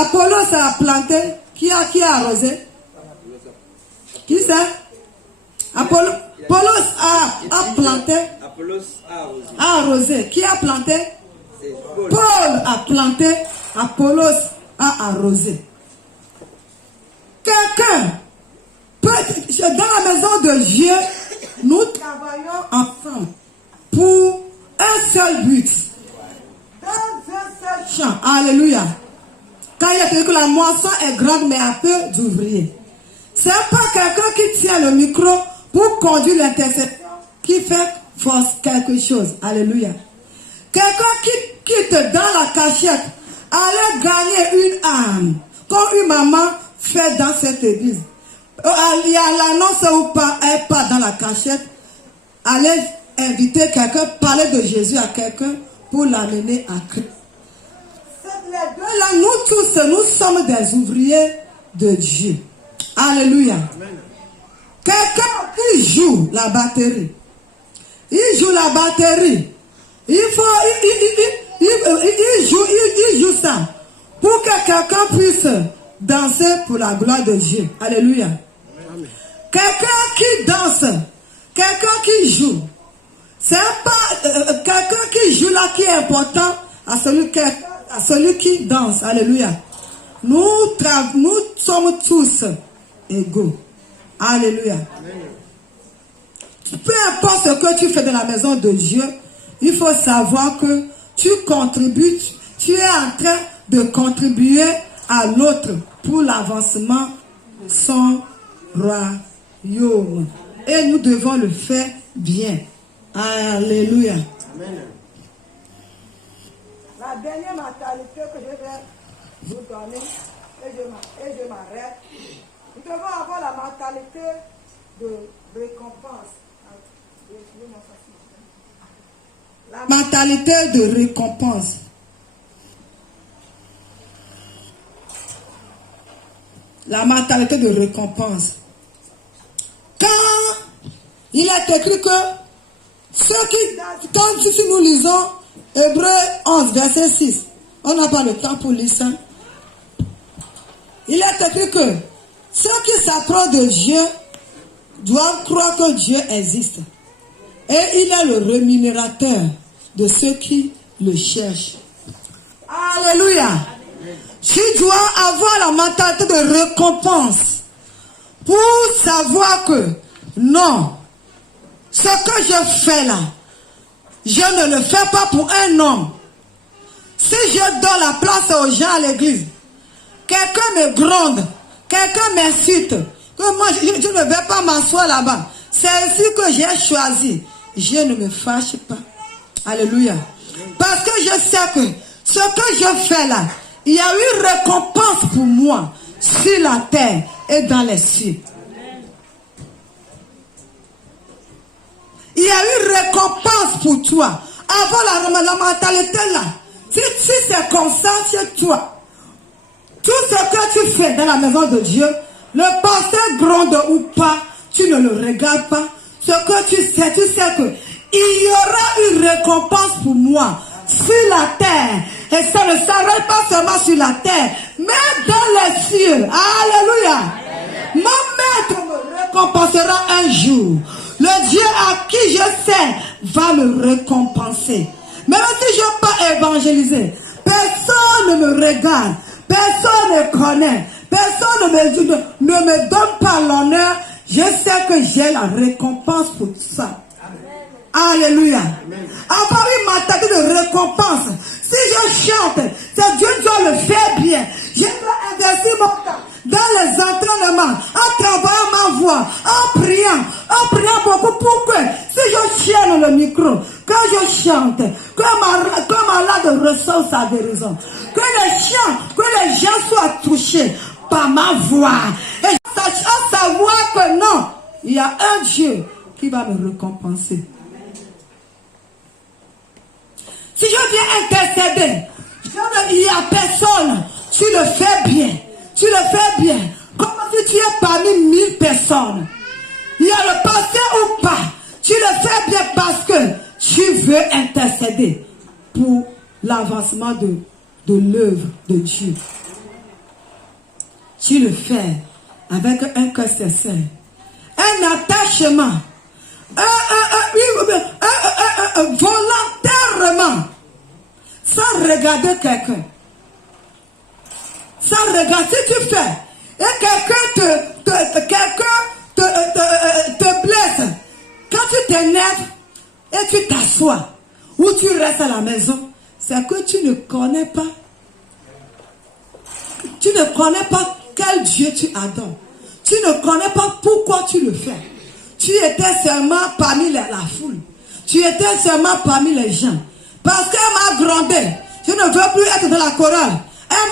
Apollos a planté. Qui a arrosé? Qui c'est? Apollos a planté. Apollos a arrosé. A arrosé. Qui a planté? C'est Paul. Paul a planté. Apollos a arrosé. Quelqu'un peut, dans la maison de Dieu, nous travaillons ensemble pour un seul but. Dans un seul champ. Alléluia. Quand il y a quelqu'un que la moisson est grande mais à peu d'ouvriers. C'est pas quelqu'un qui tient le micro pour conduire l'intercession qui fait force quelque chose. Alléluia. Quelqu'un qui quitte dans la cachette allait gagner une âme. Comme une maman fait dans cette église. Il y a l'annonce ou pas, elle part dans la cachette. Allez inviter quelqu'un, parler de Jésus à quelqu'un pour l'amener à Christ. Les deux là, nous tous, nous sommes des ouvriers de Dieu. Alléluia. Quelqu'un qui joue la batterie. Il joue la batterie. Il joue ça pour que quelqu'un puisse danser pour la gloire de Dieu. Alléluia. Quelqu'un qui danse, quelqu'un qui joue. C'est pas quelqu'un qui joue là qui est important à celui qui danse. Alléluia. Nous sommes tous égaux. Alléluia. Peu importe ce que tu fais dans la maison de Dieu, il faut savoir que tu contribues, tu es en train de contribuer à l'autre pour l'avancement de son royaume. Et nous devons le faire bien. Alléluia. Amen. La dernière mentalité que je vais vous donner, et je m'arrête, nous devons avoir la mentalité de récompense. La mentalité de récompense. La mentalité de récompense. Quand il est écrit que quand nous lisons Hébreux 11, verset 6, on n'a pas le temps pour lire ça. Il est écrit que ceux qui s'approchent de Dieu doivent croire que Dieu existe. Et il est le rémunérateur de ceux qui le cherchent. Alléluia. Tu dois avoir la mentalité de récompense pour savoir que non, ce que je fais là, je ne le fais pas pour un homme. Si je donne la place aux gens à l'église, quelqu'un me gronde, quelqu'un m'insulte, que moi je ne vais pas m'asseoir là-bas. C'est ainsi que j'ai choisi. Je ne me fâche pas. Alléluia. Parce que je sais que ce que je fais là, il y a eu récompense pour moi sur la terre et dans les cieux. Il y a eu récompense pour toi. Avant la mentalité là, si c'est comme ça chez toi, tout ce que tu fais dans la maison de Dieu, le pasteur gronde ou pas, tu ne le regardes pas. Ce que tu sais que il y aura une récompense pour moi sur la terre Et ça ne s'arrête pas seulement sur la terre, mais dans les cieux. Alléluia. Mon maître me récompensera un jour. Le Dieu à qui je sers va me récompenser. Même si je n'ai pas évangélisé, personne ne me regarde, personne ne connaît, personne ne me donne pas l'honneur. Je sais que j'ai la récompense pour ça. Alléluia. Avoir une mentalité de récompense. Si je chante, c'est Dieu doit le faire bien. Je dois investir mon temps dans les entraînements, en travaillant ma voix, en priant beaucoup. Pourquoi? Si je tiens le micro, quand je chante, que malade reçoit sa guérison, que les gens soient touchés par ma voix. Et à savoir que non, il y a un Dieu qui va me récompenser. Si je viens intercéder, il n'y a personne, tu le fais bien. Tu le fais bien. Comme si tu es parmi 1000 personnes. Il y a le pasteur ou pas. Tu le fais bien parce que tu veux intercéder pour l'avancement de l'œuvre de Dieu. Tu le fais avec un cœur sincère. Un attachement. Volontairement. Sans regarder quelqu'un. Sans regarder, si tu fais et quelqu'un te blesse, quand tu t'énerves et tu t'assois ou tu restes à la maison, c'est que tu ne connais pas. Tu ne connais pas quel Dieu tu adores. Tu ne connais pas pourquoi tu le fais. Tu étais seulement parmi la foule. Tu étais seulement parmi les gens. Parce qu'elle m'a grondé. Je ne veux plus être dans la chorale. Elle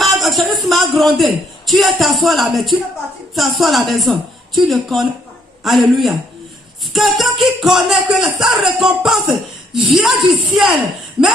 m'a grondé. Tu es t'assois à la maison. Tu es parti t'asseoir à la maison. Tu ne connais pas. Alléluia. Quelqu'un qui connaît que sa récompense vient du ciel. Même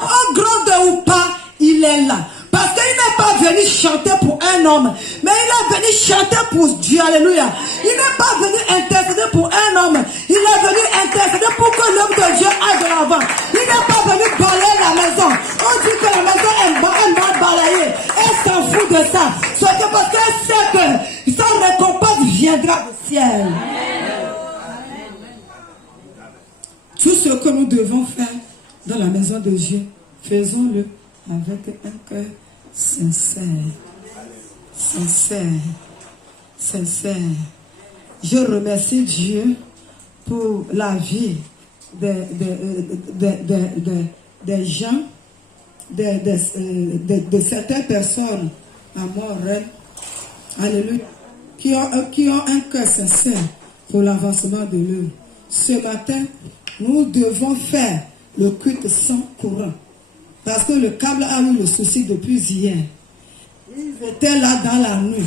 en gronde ou pas, il est là. Parce qu'il n'est pas venu chanter pour un homme, mais il est venu chanter pour Dieu. Alléluia. Il n'est pas venu intercéder pour un homme. Il est venu intercéder pour que l'homme de Dieu aille de l'avant. Il n'est pas venu balayer la maison. On dit que la maison est mal balayée. Elle s'en fout de ça. C'est que parce qu'elle sait que sa récompense viendra du ciel. Tout ce que nous devons faire dans la maison de Dieu, faisons-le avec un cœur sincère. Je remercie Dieu pour la vie des gens, de certaines personnes à Montréal, alléluia, qui ont un cœur sincère pour l'avancement de l'œuvre. Ce matin, nous devons faire le culte sans courant. Parce que le câble a eu le souci depuis hier. Ils étaient là dans la nuit,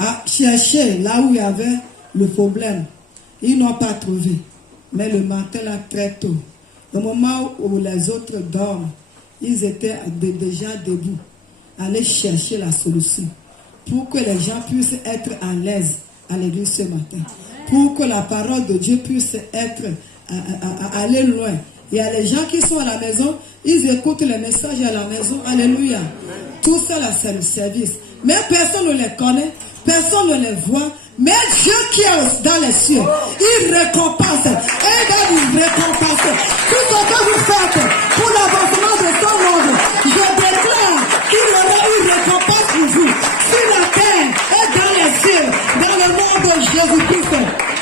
à chercher là où il y avait le problème. Ils n'ont pas trouvé. Mais le matin, là, très tôt, au moment où les autres dorment, ils étaient déjà debout, aller chercher la solution. Pour que les gens puissent être à l'aise à l'église ce matin. Pour que la parole de Dieu puisse être aller loin. Il y a les gens qui sont à la maison, ils écoutent les messages à la maison. Alléluia. Tout ça, là, c'est le service. Mais personne ne les connaît, personne ne les voit. Mais Dieu qui est dans les cieux, il récompense. Et il va vous récompenser. Tout ce que vous faites pour l'avancement de son monde, je déclare qu'il y aura une récompense pour vous. Sur la terre et dans les cieux, dans le nom de Jésus-Christ.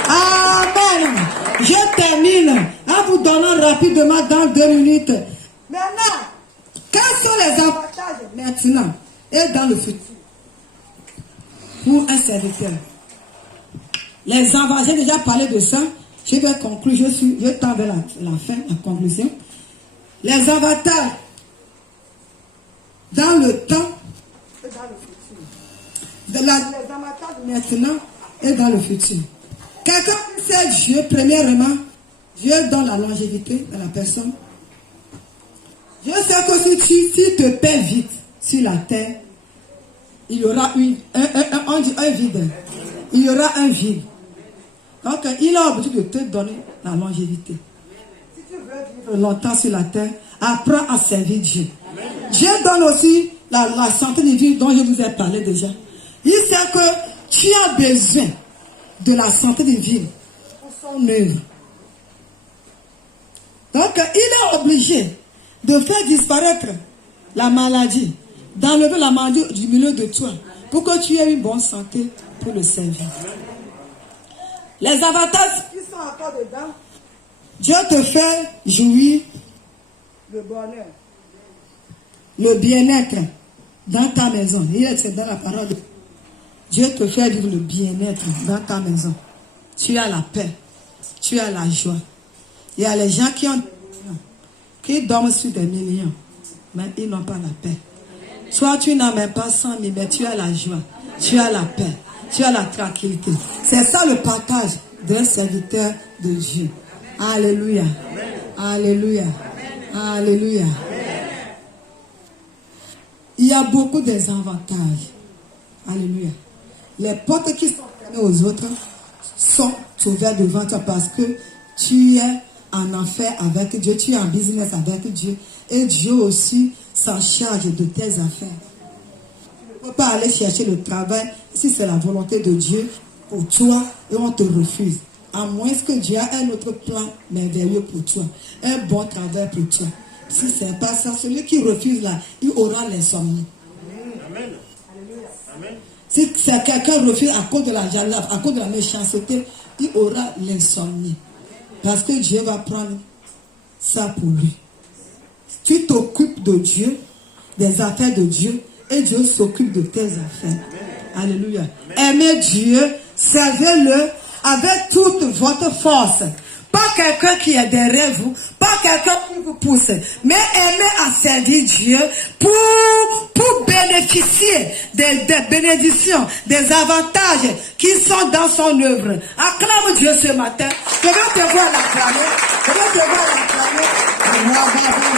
Amen. Je termine en vous donnant rapidement dans 2 minutes. Maintenant, quels sont les avantages maintenant et dans le futur pour un serviteur? Les avantages, j'ai déjà parlé de ça. Je vais conclure, je tends vers la fin, la conclusion. Les avantages dans le temps et dans le futur. Les avantages maintenant et dans le futur. Quelqu'un qui sait Dieu, premièrement, Dieu donne la longévité à la personne. Je sais que si tu te perds vite sur la terre, il y aura un vide. Il y aura un vide. Donc, il a obligé de te donner la longévité. Si tu veux vivre longtemps sur la terre, apprends à servir Dieu. Dieu donne aussi la santé divine dont je vous ai parlé déjà. Il sait que tu as besoin de la santé divine pour son œuvre. Donc, il est obligé de faire disparaître la maladie, d'enlever la maladie du milieu de toi, pour que tu aies une bonne santé pour le servir. Les avantages qui sont encore dedans, Dieu te fait jouir le bonheur, le bien-être dans ta maison. C'est dans la parole de Dieu te fait vivre le bien-être dans ta maison. Tu as la paix, tu as la joie. Il y a les gens qui dorment sur des millions, mais ils n'ont pas la paix. Toi, tu n'as même pas 100 000, mais tu as la joie, tu as la paix, tu as la tranquillité. C'est ça le partage d'un serviteur de Dieu. Alléluia. Alléluia. Alléluia. Il y a beaucoup d'avantages. Alléluia. Les portes qui sont fermées aux autres sont ouvertes devant toi parce que tu es en affaires avec Dieu, tu es en business avec Dieu et Dieu aussi s'en charge de tes affaires. Tu ne peux pas aller chercher le travail si c'est la volonté de Dieu pour toi et on te refuse. À moins que Dieu ait un autre plan merveilleux pour toi, un bon travail pour toi. Si ce n'est pas ça, celui qui refuse là, il aura l'insomnie. Amen. Amen. Si c'est quelqu'un qui refuse à cause de la jalousie, à cause de la méchanceté, il aura l'insomnie. Parce que Dieu va prendre ça pour lui. Tu t'occupes de Dieu, des affaires de Dieu, et Dieu s'occupe de tes affaires. Alléluia. Aimez Dieu, servez-le avec toute votre force. Pas quelqu'un qui est derrière vous, pas quelqu'un qui vous pousse, mais aimez à servir Dieu pour bénéficier des bénédictions, des avantages qui sont dans son œuvre. Acclame Dieu ce matin. Je veux te voir l'acclamer. Je veux te voir l'acclamer.